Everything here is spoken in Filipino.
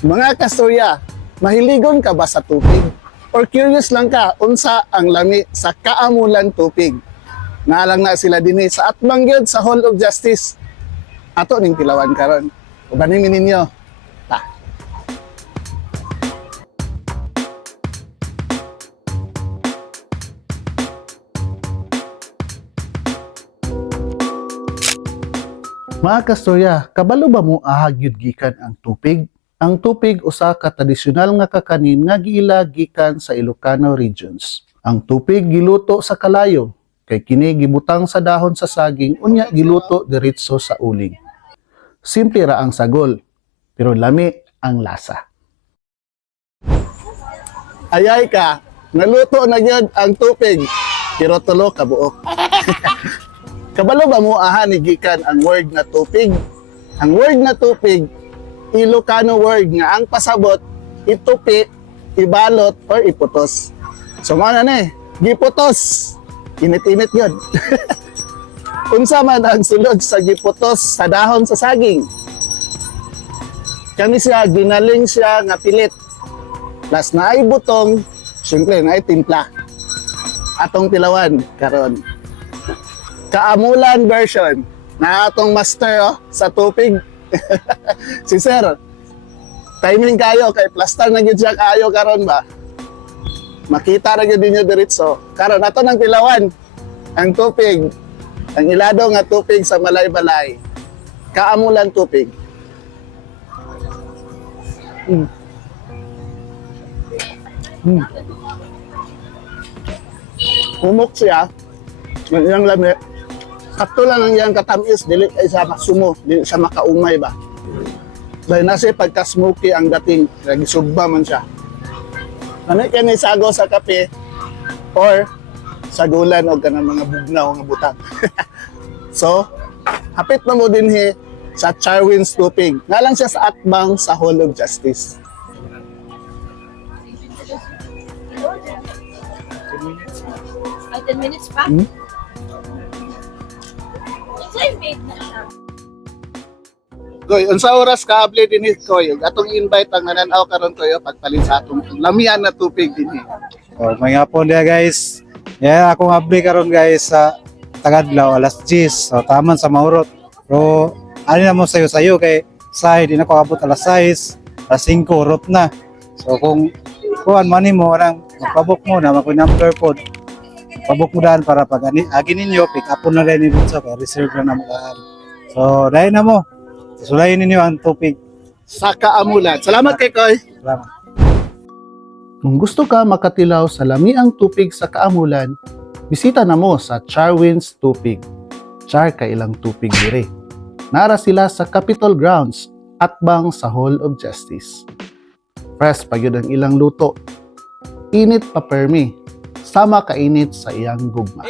Mga kasturya, mahiligon ka ba sa tubig? Or curious lang ka unsa ang lami sa kaamulan tubig? Nalang na sila dinhi sa atbang gyud sa Hall of Justice. Ato ning tilawan karon. Ubanin ninyo. Ta. Mga kastorya, kabalo ba mo ahag yud gikan ang tupig? Ang tupig usa ka tradisyonal nga kakanin nga giila gikan sa Ilocano regions. Ang tupig giluto sa kalayo, kay kini gibutang sa dahon sa saging unya giluto diretso sa uling. Simple ra ang sagol, pero lami ang lasa. Ayay ka, naluto na gyud ang tupig, pero tulo ka buok. Kabalo ba mo aha ni gikan ang word na tupig? Ang word na tupig, Ilocano word nga ang pasabot, itupi, ibalot, or iputos. So mga na giputos. Init-init yun. Unsa man ang sulod sa giputos sa dahon sa saging? Kani siya, ginaling siya nga pilit. Plus na ay butong, siyempre na ay timpla. Atong tilawan, karon. Kaamulan version na atong master sa tupig. Si Sir, timing kayo kay plaster na gyud siya kayo karon ba? Makita ra gyud ninyo diretso. Karon ato nang tilawan ang tupig, ang ilado nga tupig sa Balay-Balay. Kaamulan tupig. Humok siya. Yang lami. Sakto lang ang iyang katamis, dili kay sa maksumo, dili sa makaumay ba. Dahil nasi pagka-smoky ang dating, nagisugba man siya. Ano kani sago sa kape or sagulan o kanang mga bugnaw nga butang. So, hapit na mo dinhi sa Charwin's Tupig. Nalang siya sa atbang sa Hall of Justice. Ay, 10 minutes pa? Sa'yo made na siya. Koy, unsa oras ka abli dinhi koy? Atong invite ang nananaw karon koy pagpalit sa atong lamian na tupig dinhi. So, may hapon dia guys. Yeah, akong abli karon guys sa Tagadlaw alas 10. So taman sa Maurot. Pero ani na mo sayo kay di na ko abot alas 6, alas 5 urot na. So kung kuan man mo nang magpabok mo na mako number pod. Pabok mo daan para pag agi ninyo pick up na rin dito sa reserve na mo daan. So dahil na mo. Sulayin ninyo ang tupig. Sa kaamulan. Salamat kay koy. Salamat. Kung gusto ka makatilaw sa lamiang tupig sa kaamulan, bisita na mo sa Charwin's Tupig. Char ka ilang tupig dire. Nara sila sa Capitol Grounds, atbang sa Hall of Justice. Fresh pa yun ang ilang luto. Init pa permi. Sama kainit sa iyang gugma.